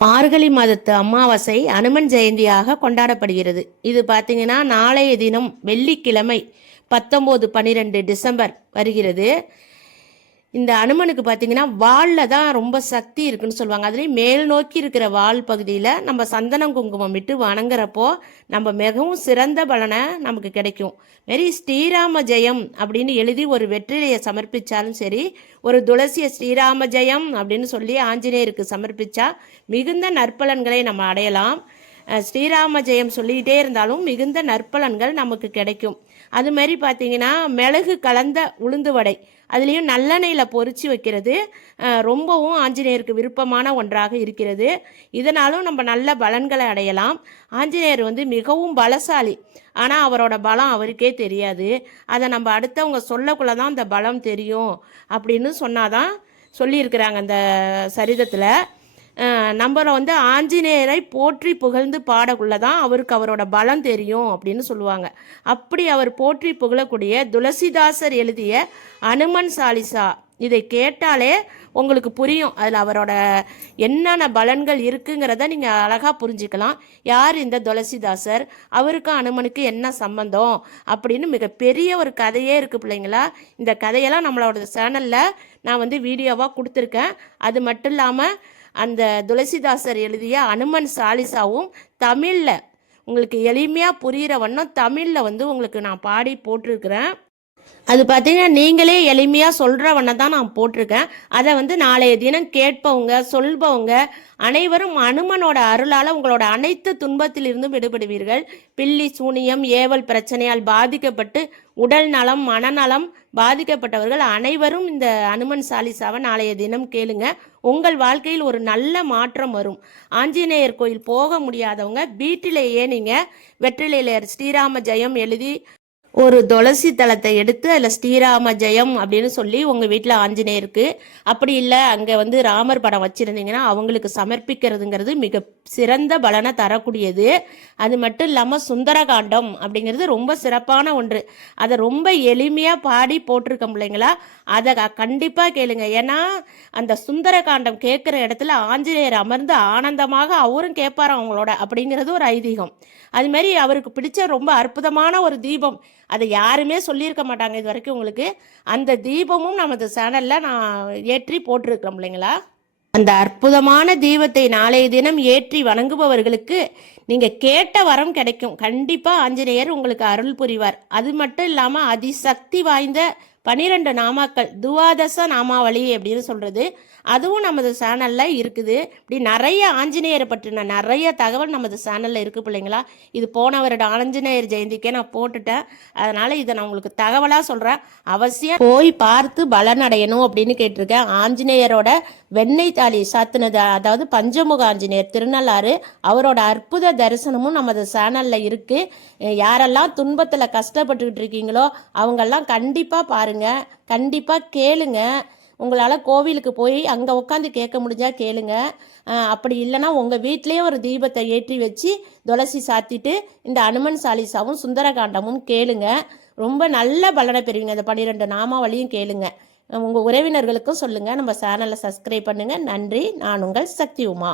மார்கழி மாதத்து அமாவாசை அனுமன் ஜெயந்தியாக கொண்டாடப்படுகிறது. இது பார்த்தீங்கன்னா நாளைய தினம் வெள்ளிக்கிழமை 19-12 டிசம்பர் வருகிறது. இந்த அனுமனுக்கு பார்த்தீங்கன்னா வாலில் தான் ரொம்ப சக்தி இருக்குன்னு சொல்லுவாங்க. அதுலேயும் மேல் நோக்கி இருக்கிற வால் பகுதியில் நம்ம சந்தனம் குங்குமம் விட்டு வணங்குறப்போ நம்ம மிகவும் சிறந்த பலனை நமக்கு கிடைக்கும். மாரி ஸ்ரீராம ஜெயம் அப்படின்னு எழுதி ஒரு வெற்றிலையை சமர்ப்பித்தாலும் சரி, ஒரு துளசியை ஸ்ரீராம ஜெயம் அப்படின்னு சொல்லி ஆஞ்சநேயருக்கு சமர்ப்பித்தா மிகுந்த நற்பலன்களை நம்ம அடையலாம். ஸ்ரீராம ஜெயம் சொல்லிக்கிட்டே இருந்தாலும் மிகுந்த நற்பலன்கள் நமக்கு கிடைக்கும். அது மாதிரி பார்த்தீங்கன்னா மிளகு கலந்த உளுந்து வடை, அதுலேயும் நல்லெண்ணெயில் பொரிச்சு வைக்கிறது ரொம்பவும் ஆஞ்சநேயருக்கு விருப்பமான ஒன்றாக இருக்கிறது. இதனாலும் நம்ம நல்ல பலன்களை அடையலாம். ஆஞ்சநேயர் மிகவும் பலசாலி, ஆனால் அவரோட பலம் அவருக்கே தெரியாது. அதை நம்ம அடுத்தவங்க சொல்லக்குள்ள தான் அந்த பலம் தெரியும் அப்படின்னு சொன்னாதான் சொல்லியிருக்கிறாங்க அந்த சரிதத்தில். நம்மளை ஆஞ்சநேயரை போற்றி புகழ்ந்து பாடக்குள்ளதான் அவருக்கு அவரோட பலம் தெரியும் அப்படின்னு சொல்லுவாங்க. அப்படி அவர் போற்றி புகழக்கூடிய துளசிதாசர் எழுதிய அனுமன் சாலிசா இதை கேட்டாலே உங்களுக்கு புரியும், அதில் அவரோட என்னென்ன பலன்கள் இருக்குங்கிறத நீங்கள் அழகாக புரிஞ்சுக்கலாம். யார் இந்த துளசிதாசர், அவருக்கும் அனுமனுக்கு என்ன சம்பந்தம் அப்படின்னு மிகப்பெரிய ஒரு கதையே இருக்குது பிள்ளைங்களா. இந்த கதையெல்லாம் நம்மளோட சேனலில் நான் வீடியோவாக கொடுத்துருக்கேன். அது மட்டும் இல்லாமல் அந்த துளசிதாசர் எழுதிய அனுமன் சாலிசாவும் தமிழில் உங்களுக்கு எளிமையாக புரிகிற வண்ணம் தமிழில் உங்களுக்கு நான் பாடி போட்டிருக்கிறேன். அது பார்த்தீங்கன்னா நீங்களே எளிமையாக சொல்கிற வண்ணம் தான் நான் போட்டிருக்கேன். அதை நாளைய தினம் கேட்பவங்க சொல்பவங்க அனைவரும் அனுமனோட அருளால் உங்களோட அனைத்து துன்பத்திலிருந்தும் விடுபடுவீர்கள். பில்லி சூனியம் ஏவல் பிரச்சனையால் பாதிக்கப்பட்டு உடல் நலம் மனநலம் பாதிக்கப்பட்டவர்கள் அனைவரும் இந்த அனுமன் சாலிசாவை நாளைய தினம் கேளுங்க. உங்கள் வாழ்க்கையில் ஒரு நல்ல மாற்றம் வரும். ஆஞ்சநேயர் கோயில் போக முடியாதவங்க வீட்டிலேயே நீங்கள் வெற்றிலையில் ஸ்ரீராம ஜெயம் எழுதி ஒரு துளசி தளத்தை எடுத்து அதில் ஸ்ரீராம ஜெயம் அப்படின்னு சொல்லி உங்கள் வீட்டில் ஆஞ்சநேயருக்கு, அப்படி இல்லை அங்கே ராமர் படம் வச்சுருந்தீங்கன்னா அவங்களுக்கு சமர்ப்பிக்கிறதுங்கிறது மிக சிறந்த பலனை தரக்கூடியது. அது மட்டும் இல்லாமல் சுந்தரகாண்டம் அப்படிங்கிறது ரொம்ப சிறப்பான ஒன்று. அதை ரொம்ப எளிமையாக பாடி போட்டிருக்க பிள்ளைங்களா, அதை கண்டிப்பாக கேளுங்க. ஏன்னா அந்த சுந்தரகாண்டம் கேட்குற இடத்துல ஆஞ்சநேயர் அமர்ந்து ஆனந்தமாக அவரும் கேட்பார் அவங்களோட அப்படிங்கிறது ஒரு ஐதீகம். அதுமாரி அவருக்கு பிடிச்ச ரொம்ப அற்புதமான ஒரு தீபம், அதை யாருமே சொல்லியிருக்க மாட்டாங்க இது வரைக்கும் உங்களுக்கு. அந்த தீபமும் நமது சேனலில் நான் ஏற்றி போட்டிருக்கிறோம் இல்லைங்களா. அந்த அற்புதமான தீபத்தை நாளைய தினம் ஏற்றி வணங்குபவர்களுக்கு நீங்கள் கேட்ட வரம் கிடைக்கும். கண்டிப்பாக ஆஞ்சநேயர் உங்களுக்கு அருள் புரிவார். அது மட்டும் இல்லாமல் அதிசக்தி வாய்ந்த 12 நாமாக்கள் துவாதச நாமாவளி அப்படின்னு சொல்கிறது, அதுவும் நமது சேனலில் இருக்குது. இப்படி நிறைய ஆஞ்சநேயரை பற்றின நிறைய தகவல் நமது சேனலில் இருக்குது பிள்ளைங்களா. இது போன வருட ஆஞ்சநேயர் ஜெயந்திக்கே நான் போட்டுட்டேன். அதனால் இதை நான் உங்களுக்கு தகவலாக சொல்கிறேன். அவசியம் போய் பார்த்து பலனடையணும் அப்படின்னு கேட்டிருக்கேன். ஆஞ்சநேயரோட வெண்ணெய் தாலி சாத்துனது, அதாவது பஞ்சமுக ஆஞ்சநேயர் திருநள்ளாறு, அவரோட அற்புத தரிசனமும் நமது சேனலில் இருக்குது. யாரெல்லாம் துன்பத்தில் கஷ்டப்பட்டுக்கிட்டு இருக்கீங்களோ அவங்கெல்லாம் கண்டிப்பாக பாருங்கள், கண்டிப்பாக கேளுங்க. உங்களால் கோவிலுக்கு போய் அங்கே உட்காந்து கேட்க முடிஞ்சால் கேளுங்க. அப்படி இல்லைன்னா உங்கள் வீட்லேயே ஒரு தீபத்தை ஏற்றி வச்சு துளசி சாத்திட்டு இந்த அனுமன் சாலிசாவும் சுந்தரகாண்டமும் கேளுங்க. ரொம்ப நல்ல பலனை பெறுவீங்க. இந்த 12 நாமாவளியும் கேளுங்க. உங்கள் உறவினர்களுக்கும் சொல்லுங்கள். நம்ம சேனலை சப்ஸ்கிரைப் பண்ணுங்கள். நன்றி. நான் உங்கள் சக்தி உமா.